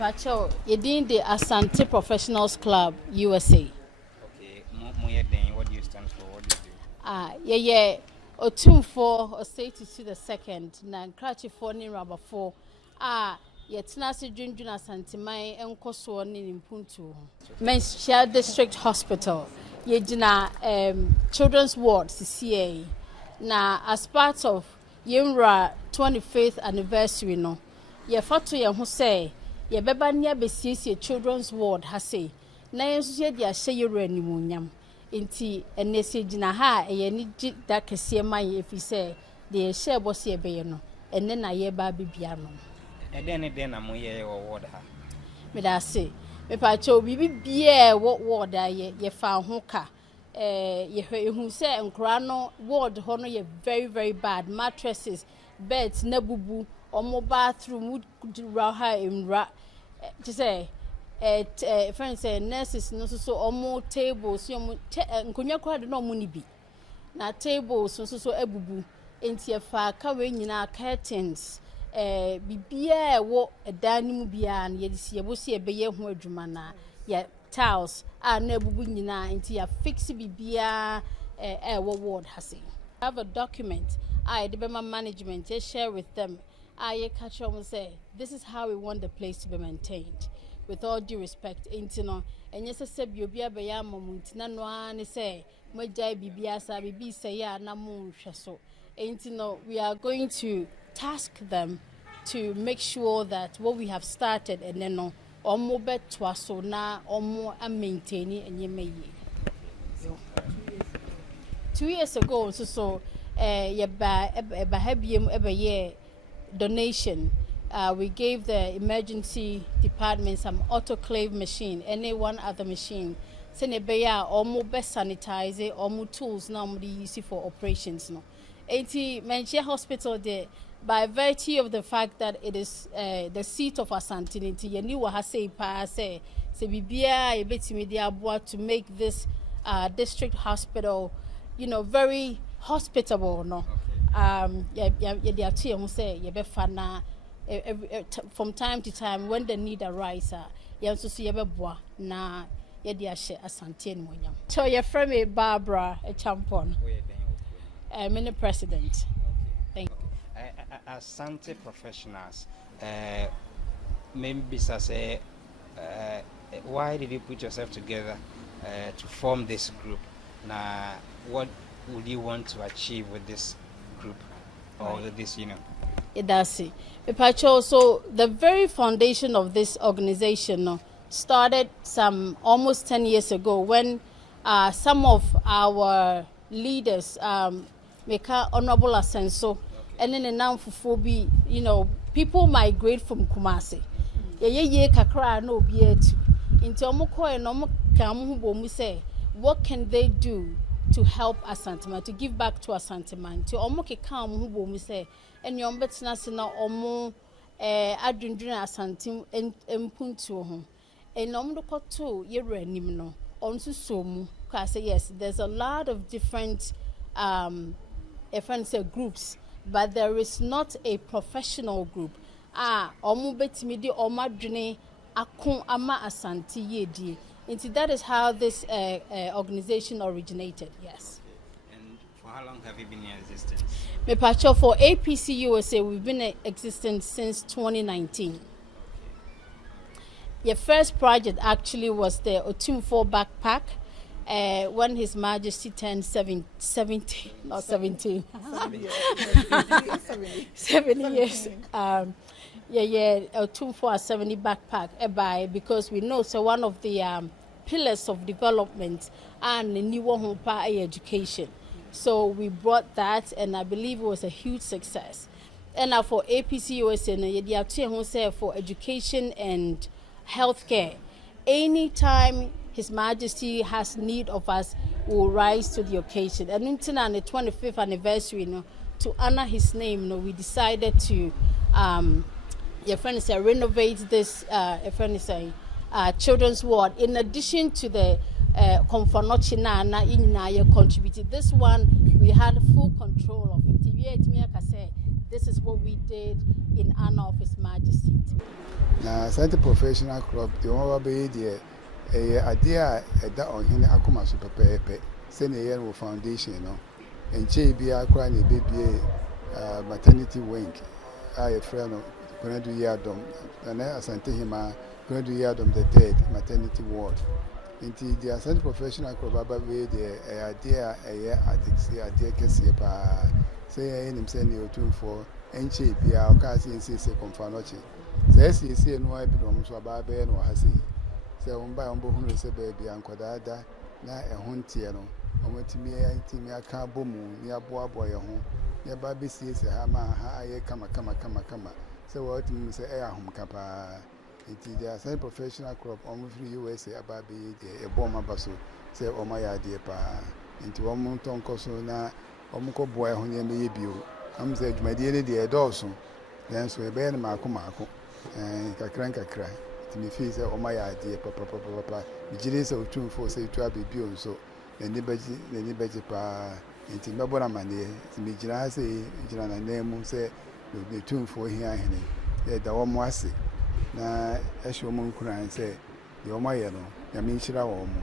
Pacho, you did the Asante Professionals Club USA. Okay, what do you stand for? What do you do? Yeah. Opemsuo or say to the second. Na cratchy for ni rubber four. Yet Nasi Junjun Asante Mai and Koso in Puntu. Manhyia District Hospital. Yejina Children's Ward CCA. Na as part of Yimra 25th anniversary no. Ye fatu ye ho say ye beba nia besiesie Children's Ward ha say. Na yenso ye dia hye yere animunyam. Inti enese gina ha ye ni da kese man ye fi say de hye boss ye be ye no. Enne na ye ba bibia no. Den na mo ye ward ha. Me da say me pa cho bibi bia ward ye fa ho ka. Ye hu say nkra no ward ho no ye very very bad. Mattresses, beds na bubu, omo bathroom would ha imra. To say friends say nurses no so omo tables yo nkonya kwa de no muni bi. Na tables so ebubu. Enti fa ka we nyina curtains bibia wo edanimu bia na ye disi ye bosi ebe ye ho adwuma na ye tiles na ebubu nyina enti ya fix bibia wo ward hase. I have a document the Bema management share with them. I catch them say this is how we want the place to be maintained. With all due respect, intino and yes, I said you be a bayamunt, no one say, Majai bibia sa bibi say ya na moon shaso. Intino, we are going to task them to make sure that what we have started and then no or more bet twaso na or more and maintaining and ye may 2 years ago so ye ba hebium every year donation. We gave the emergency department some autoclave machine, any one other machine. Sene beya or more best sanitizer or more tools now use for operations no. Manhyia Hospital there, by virtue of the fact that it is the seat of Asante, you knew what I say pa say bibia e betimi dia aboa to make this district hospital, very hospitable no. Yeah, say you be fana from time to time when the need arises, you also see you boa na ye dia she Asante no nyam. So your friend me Barbara a champion. Mini president. Okay. Thank you. Asante Professionals. Maybe say, why did you put yourself together to form this group? Now, what would you want to achieve with this group or with this union? It does see. So the very foundation of this organization started some almost 10 years ago when some of our leaders make honorable Asante, and then now for be people migrate from Kumasi. Ye kakra no be it. Into omoko and omokamu bomu say, what can they do to help Asante, to give back to Asante man? To omoke kam hu bomu say, and your betina sina omo adunduna Asante Opemsuo ho. And omdoko to yere nimno. Onsu somu. Say yes, there's a lot of different groups, but there is not a professional group. Omu betimi di omadwene akon ama Asante yedi. And that is how this organization originated. Yes. And for how long have you been in existence? Me pacho for APC USA, we've been in existence since 2019. Your first project actually was the Opemsuo backpack. When His Majesty turned 70 years. Opemsuo 70 backpack. Because we know so one of the pillars of development and the new home education. So we brought that, and I believe it was a huge success. And now for APC USA, for education and healthcare, anytime His Majesty has need of us, will rise to the occasion. And on the 25th anniversary, to honor his name, we decided to renovate this children's ward. In addition to the contributed. This one we had full control of it. this is what we did in honor of His Majesty. Now, Asante Professional Club, the one be the idea that on him akuma super pepe, send a year foundation, and be a crying baby maternity wing. I a friend of Grenadu Yadom, and Asante hima Grenadu Yadom the third maternity ward. Indeed, the Asante Professional Club, the idea a year adixia, idea Cassipa, say him send you 2 for NC be our cousin, say confanochi. Says he see no I belong to a barber and Hasi. Say on by on Bohun, say baby, and Quadada, na a huntiano, or what to me, I think me a car boom, near boy home. Near Baby says, Hama, I come. So what you say, home capa. It is the same professional club almost free USA about a bomber basso, say, oh my idea pa. Into one mountain cosona, Omuko boy, who near me you. I'm said, my dear, dear Dawson. Then so a bear Marco, and Kakranka cry. To me, face oh my idea, papa. Vigilance of 2 for say to be built so. The neighbor pa. Into Babona Mania, to me, Janasi, Jana name say, the 2 for here, the one was sick. Na esho mun kura say the oma ye no ya me nhira wo mo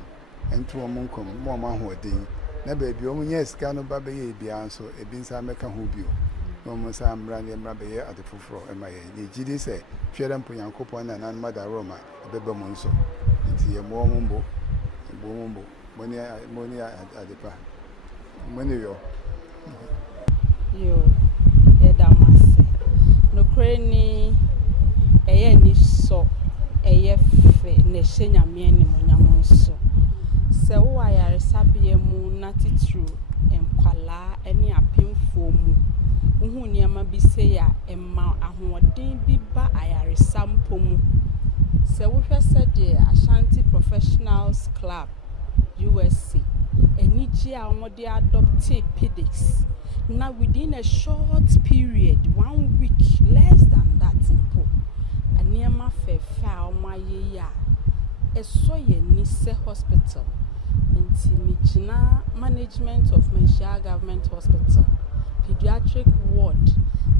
ento wo mun kom mo ma ho den na ba bi o mun yes ka no ba be ye bia nso e bi nsa meka ho bio no mo sa amra ne amra be ye ade foforo e ma ye ni gidi say hwere mpo yankopon na nan mada roma be be mo nso nti ye mo mbo moni ade pa moni yo edamase no kreni eye ni so eye fe na shenyame ni monyam nso se wo ayaresabe mu na titru enkwala ene apemfo mu uhu niama bi se ya emma ahoden bi ba ayaresampo mu se wo hwese de Asante Professionals Club USA eniji a omode adopted pedics now within a short period 1 week less than that simple Niema fefa omaye ya esoye nise hospital inti michina management of Manhyia government hospital pediatric ward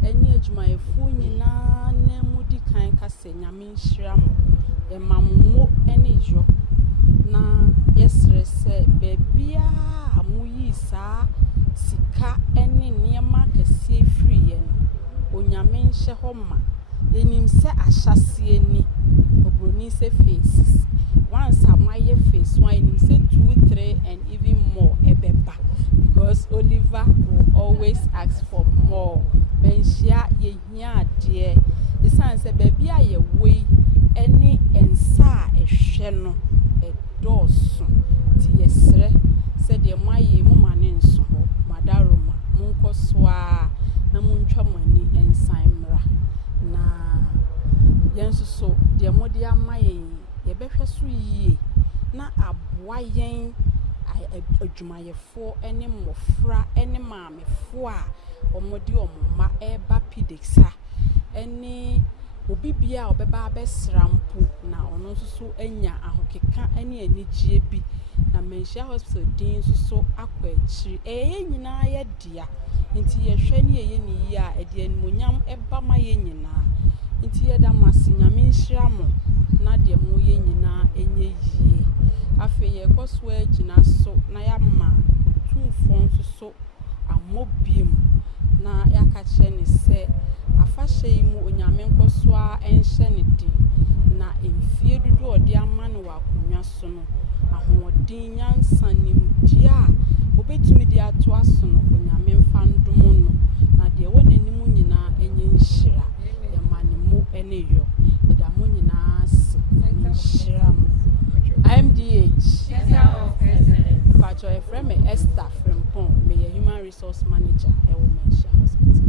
eni adwumayefo nyina na mudi kan kase nyame nhyiram emammo eni jo na yesre se bebia amuyi sa sika eni niema kase free en onyame nhye homa enim se ahyase ni obroni se faces once amaye face one enim se 2 3 and even more ebeba because Oliver will always ask for more Manhyia ye hia ade isan se baby aye we eni ensa ehwe no edoso ti yesre se de maye mu mane nso ho madaroma munkosoa na muntwa mani ensan mra na yensu so de modi amaye ye behwe so yie na aboa yen adwumayefo ene mmofra ene maamefo a omodi omma eba pedixa ene obibia obeba abesrampo na ono so anya ahokeka ene anigye bi na Manhyia hospital din so akwa akiri nyina ye dia nti ye hwe ne ye ni yi a ede animonyam eba ma ye nyina nti ye da mase nyame nhira mo na de mo ye nyina enye yie afi ye koswa agina so na ya ma otumfo so amobiem na yakache ne se afahye mu onyame nkoswa enhye ne din na emfie dudu odi ama no wakonwa so no ahoden nyansa nimdia obetumi de ato aso no onyame mfa ndomo no na de wonanimu nyina enye nhira ya manemu ene yo da mo nyina se nhira IMDH Pacho Efreme Esther Frempon me human resource manager e wo Manhyia hospital